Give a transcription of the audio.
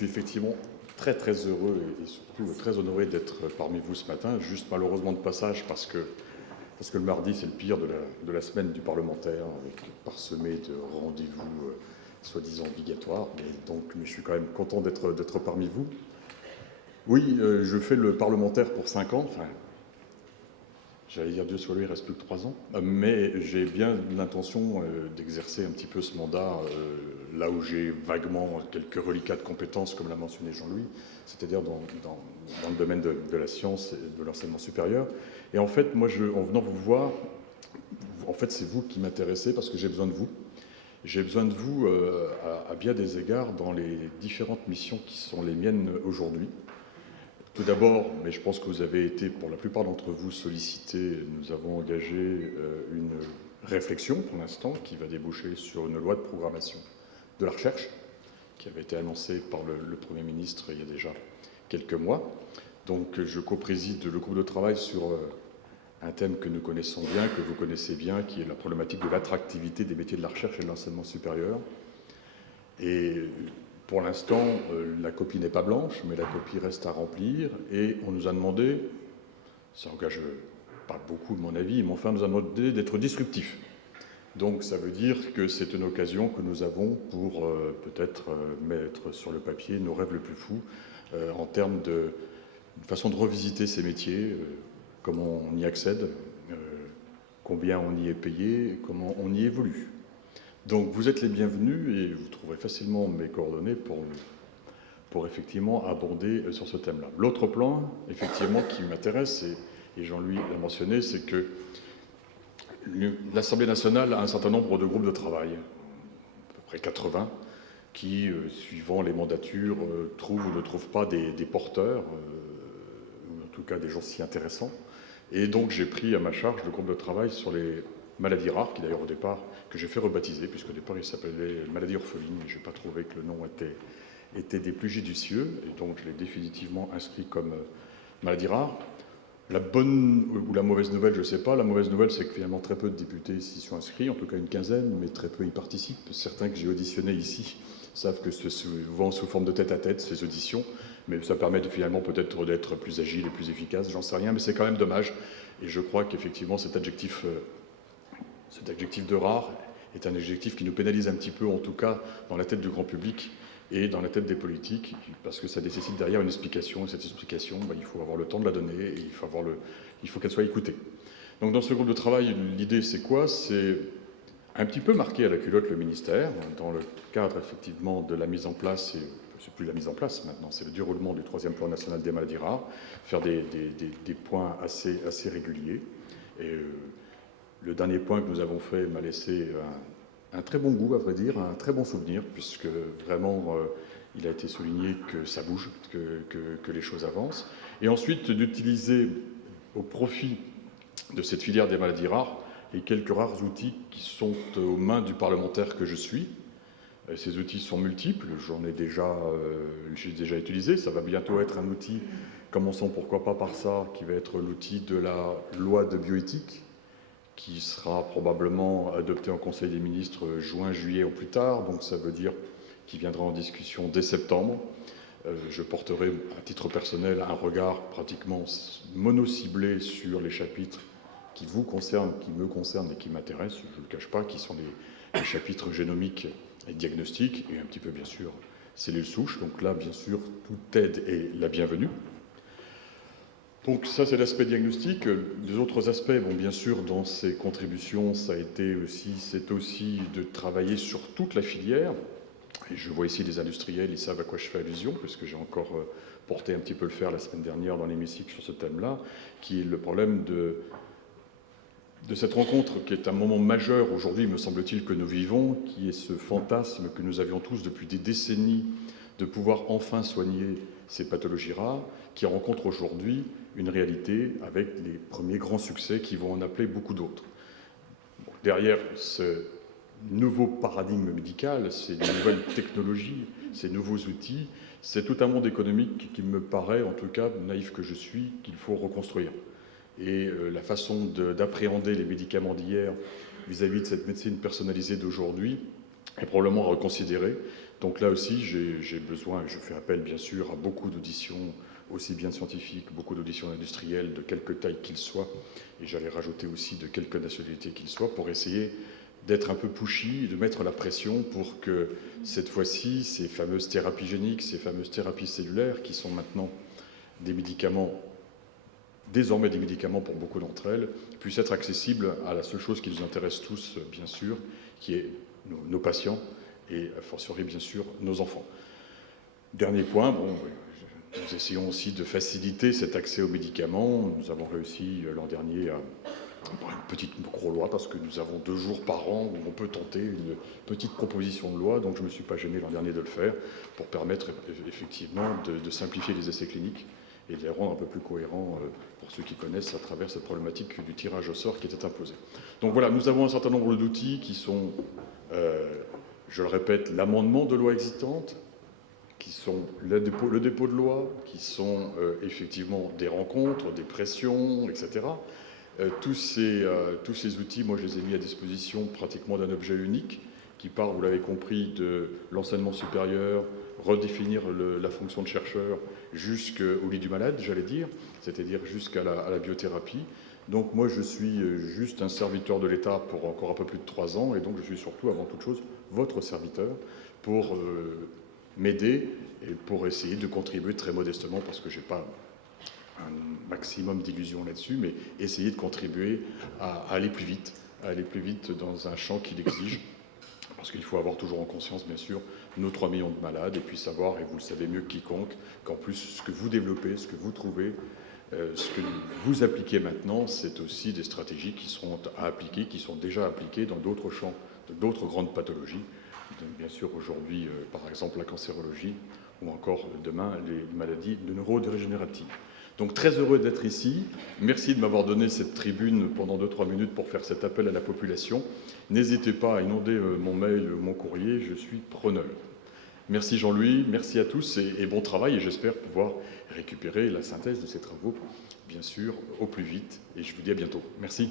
suis effectivement très très heureux et surtout très honoré d'être parmi vous ce matin, juste malheureusement de passage parce que le mardi c'est le pire de la semaine du parlementaire, avec parsemé de rendez-vous soi-disant obligatoires, mais je suis quand même content d'être parmi vous. Oui, je fais le parlementaire pour 5 ans, enfin, j'allais dire Dieu soit loué, il reste plus que 3 ans, mais j'ai bien l'intention d'exercer un petit peu ce mandat là où j'ai vaguement quelques reliquats de compétences, comme l'a mentionné Jean-Louis, c'est-à-dire dans le domaine de la science et de l'enseignement supérieur. Et en fait, moi, en venant vous voir, en fait, c'est vous qui m'intéressez parce que j'ai besoin de vous. J'ai besoin de vous à bien des égards dans les différentes missions qui sont les miennes aujourd'hui. Tout d'abord, mais je pense que vous avez été, pour la plupart d'entre vous, sollicités. Nous avons engagé une réflexion, pour l'instant, qui va déboucher sur une loi de programmation de la recherche, qui avait été annoncée par le Premier ministre il y a déjà quelques mois. Donc, je co-préside le groupe de travail sur un thème que nous connaissons bien, que vous connaissez bien, qui est la problématique de l'attractivité des métiers de la recherche et de l'enseignement supérieur. Et pour l'instant, la copie n'est pas blanche, mais la copie reste à remplir. Et on nous a demandé, ça engage pas beaucoup de mon avis, mais enfin, on nous a demandé d'être disruptifs. Donc ça veut dire que c'est une occasion que nous avons pour peut-être mettre sur le papier nos rêves les plus fous en termes de façon de revisiter ces métiers, comment on y accède, combien on y est payé, comment on y évolue. Donc vous êtes les bienvenus et vous trouverez facilement mes coordonnées pour effectivement aborder sur ce thème-là. L'autre plan, effectivement, qui m'intéresse, et Jean-Louis l'a mentionné, c'est que l'Assemblée nationale a un certain nombre de groupes de travail, à peu près 80, qui, suivant les mandatures, trouvent ou ne trouvent pas des porteurs, ou en tout cas des gens si intéressants. Et donc j'ai pris à ma charge le groupe de travail sur les maladies rares, qui d'ailleurs au départ, que j'ai fait rebaptiser, puisqu'au départ il s'appelait maladie orpheline, et je n'ai pas trouvé que le nom était des plus judicieux, et donc je l'ai définitivement inscrit comme maladie rare. La bonne ou la mauvaise nouvelle, je ne sais pas. La mauvaise nouvelle, c'est que finalement très peu de députés s'y sont inscrits, en tout cas une quinzaine, mais très peu y participent. Certains que j'ai auditionnés ici savent que c'est souvent sous forme de tête-à-tête, ces auditions, mais ça permet finalement peut-être d'être plus agile et plus efficace, j'en sais rien, mais c'est quand même dommage. Et je crois qu'effectivement cet adjectif de rare est un adjectif qui nous pénalise un petit peu, en tout cas dans la tête du grand public et dans la tête des politiques, parce que ça nécessite derrière une explication, et cette explication, il faut avoir le temps de la donner, et il faut qu'elle soit écoutée. Donc dans ce groupe de travail, l'idée c'est quoi? C'est un petit peu marquer à la culotte le ministère, dans le cadre effectivement de la mise en place, et c'est plus la mise en place maintenant, c'est le déroulement du 3e plan national des maladies rares, faire des points assez réguliers. Et le dernier point que nous avons fait m'a laissé un très bon goût, à vrai dire, un très bon souvenir, puisque vraiment il a été souligné que ça bouge, que les choses avancent. Et ensuite d'utiliser au profit de cette filière des maladies rares les quelques rares outils qui sont aux mains du parlementaire que je suis. Ces outils sont multiples, j'ai déjà utilisé, ça va bientôt être un outil, commençons pourquoi pas par ça, qui va être l'outil de la loi de bioéthique, qui sera probablement adopté en Conseil des ministres juin, juillet au plus tard, donc ça veut dire qu'il viendra en discussion dès septembre. Je porterai à titre personnel un regard pratiquement mono-ciblé sur les chapitres qui vous concernent, qui me concernent et qui m'intéressent, je ne le cache pas, qui sont les chapitres génomiques et diagnostiques, et un petit peu bien sûr cellules souches. Donc là, bien sûr, toute aide est la bienvenue. Donc ça, c'est l'aspect diagnostic. Les autres aspects, bien sûr, dans ces contributions, c'est aussi de travailler sur toute la filière. Et je vois ici des industriels, ils savent à quoi je fais allusion, parce que j'ai encore porté un petit peu le fer la semaine dernière dans l'hémicycle sur ce thème-là, qui est le problème de cette rencontre, qui est un moment majeur aujourd'hui, me semble-t-il, que nous vivons, qui est ce fantasme que nous avions tous depuis des décennies de pouvoir enfin soigner ces pathologies rares, qui rencontrent aujourd'hui une réalité avec les premiers grands succès qui vont en appeler beaucoup d'autres. Derrière ce nouveau paradigme médical, ces nouvelles technologies, ces nouveaux outils, c'est tout un monde économique qui me paraît, en tout cas, naïf que je suis, qu'il faut reconstruire. Et la façon d'appréhender les médicaments d'hier vis-à-vis de cette médecine personnalisée d'aujourd'hui est probablement à reconsidérer. Donc là aussi, j'ai besoin, je fais appel bien sûr à beaucoup d'auditions, aussi bien scientifiques, beaucoup d'auditions industrielles, de quelque taille qu'ils soient, et j'allais rajouter aussi de quelque nationalité qu'ils soient, pour essayer d'être un peu pushy, de mettre la pression pour que cette fois-ci, ces fameuses thérapies géniques, ces fameuses thérapies cellulaires, qui sont maintenant des médicaments, désormais des médicaments pour beaucoup d'entre elles, puissent être accessibles à la seule chose qui nous intéresse tous, bien sûr, qui est nos patients, et a fortiori, bien sûr, nos enfants. Dernier point, bon, nous essayons aussi de faciliter cet accès aux médicaments. Nous avons réussi l'an dernier à une petite micro-loi, parce que nous avons 2 jours par an où on peut tenter une petite proposition de loi, donc je ne me suis pas gêné l'an dernier de le faire, pour permettre effectivement de simplifier les essais cliniques et de les rendre un peu plus cohérents pour ceux qui connaissent à travers cette problématique du tirage au sort qui était imposé. Donc voilà, nous avons un certain nombre d'outils qui sont, je le répète, l'amendement de loi existante, qui sont le dépôt de loi, qui sont effectivement des rencontres, des pressions, etc. Tous ces outils, moi, je les ai mis à disposition pratiquement d'un objet unique qui part, vous l'avez compris, de l'enseignement supérieur, redéfinir la fonction de chercheur jusqu'au lit du malade, j'allais dire, c'est-à-dire jusqu'à la biothérapie. Donc moi, je suis juste un serviteur de l'État pour encore un peu plus de 3 ans, et donc je suis surtout, avant toute chose, votre serviteur pour m'aider et pour essayer de contribuer très modestement, parce que je n'ai pas un maximum d'illusions là-dessus, mais essayer de contribuer à aller plus vite dans un champ qui l'exige, parce qu'il faut avoir toujours en conscience, bien sûr, nos 3 millions de malades, et puis savoir, et vous le savez mieux que quiconque, qu'en plus, ce que vous développez, ce que vous trouvez, ce que vous appliquez maintenant, c'est aussi des stratégies qui seront à appliquer, qui sont déjà appliquées dans d'autres champs, d'autres grandes pathologies, bien sûr aujourd'hui, par exemple, la cancérologie, ou encore demain, les maladies neurodégénératives. Donc très heureux d'être ici. Merci de m'avoir donné cette tribune pendant 2-3 minutes pour faire cet appel à la population. N'hésitez pas à inonder mon mail, mon courrier, je suis preneur. Merci Jean-Louis, merci à tous et bon travail, et j'espère pouvoir récupérer la synthèse de ces travaux, bien sûr, au plus vite, et je vous dis à bientôt. Merci.